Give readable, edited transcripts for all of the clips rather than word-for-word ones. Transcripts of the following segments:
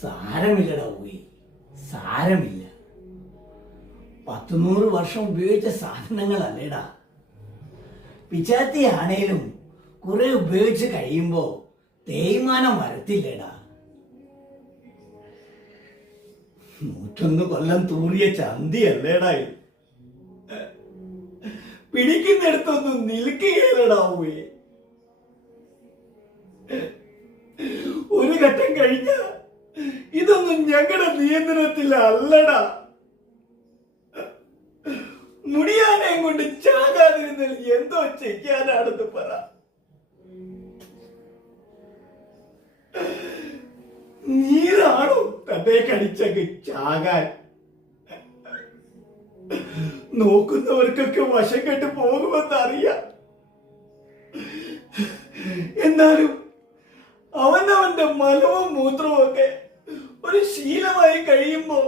സാരമില്ലടാ പോയി, സാരമില്ല. 100 വർഷം ഉപയോഗിച്ച സാധനങ്ങളല്ലേടാ. പിച്ചാത്തിയാണേലും കുറെ ഉപയോഗിച്ച് കഴിയുമ്പോ തേയ്മാനം വരത്തില്ലേടാ. 101 കൊല്ലം തൂറിയ ചന്തിയല്ലേടാ. പിടിക്കുന്നിടത്തൊന്നും നിൽക്കുകയല്ലടാ പോയി. ഒരു ഘട്ടം കഴിഞ്ഞ ഇതൊന്നും ഞങ്ങളുടെ നിയന്ത്രണത്തിലല്ലടാ. മുടിയാനെ കൊണ്ട് ചാകാതിരുന്നാൽ എന്തോ ചെയ്യാനാണെന്ന് പറ. നീരാണോ തന്നെ കടിച്ചങ്ങ് ചാകാൻ? നോക്കുന്നവർക്കൊക്കെ വശം കെട്ട് പോകുമെന്നറിയാം. എന്നാലും അവനവന്റെ മലവും മൂത്രവും ഒക്കെ ഒരു ശീലമായി കഴിയുമ്പോ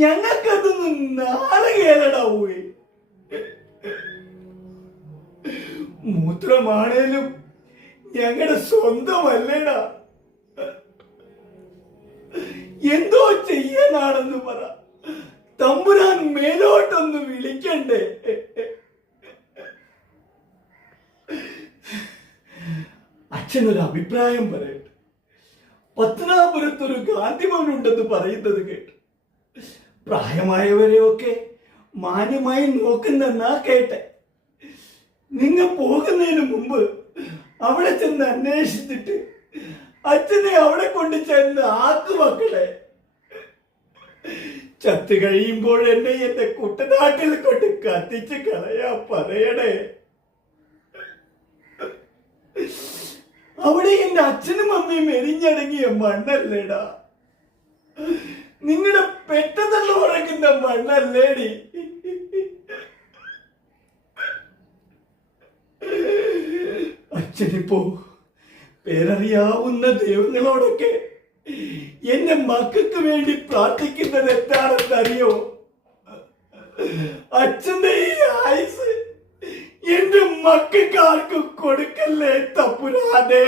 ഞങ്ങൾക്കതൊന്നും നാളകേലടാ പോയി. മൂത്രമാണേലും ഞങ്ങളുടെ സ്വന്തമല്ലേടാ. എന്തോ ചെയ്യാനാണെന്ന് പറ. തമ്പുരാൻ മേലോട്ടൊന്ന് വിളിക്കണ്ടേ? അച്ഛനൊരു അഭിപ്രായം പറയട്ടെ. പത്തനാപുരത്തൊരു ഗാന്ധിഭവൻ ഉണ്ടെന്ന് പറയുന്നത് കേട്ടു. പ്രായമായവരെയൊക്കെ മാന്യമായി നോക്കുന്നെന്നാ കേട്ടെ. നിങ്ങൾ പോകുന്നതിന് മുമ്പ് അവിടെ ചെന്ന് അന്വേഷിച്ചിട്ട് അച്ഛനെ അവിടെ കൊണ്ട് ചെന്ന് ആക്കു മക്കളെ. ചത്തു കഴിയുമ്പോൾ എന്നെ എന്റെ കുട്ടനാട്ടിൽ കൊണ്ട് കത്തിച്ച് കളയാ പറയണേ. അവിടെ എന്റെ അച്ഛനും അമ്മയും എരിഞ്ഞടങ്ങിയ മണ്ണല്ലേടാ. നിങ്ങളുടെ പെട്ടെന്നുള്ള ഉറങ്ങുന്ന മണ്ണല്ലേടി. അച്ഛനിപ്പോ പേരറിയാവുന്ന ദൈവങ്ങളോടൊക്കെ എന്റെ മക്കൾക്ക് വേണ്ടി പ്രാർത്ഥിക്കുന്നത് എന്താണെന്നറിയോ? അച്ഛന്റെ ഈ ആയുസ് എന്റെ മക്കൾക്കാർക്കും കൊടുക്കല്ലേ തമ്പുരാനേ.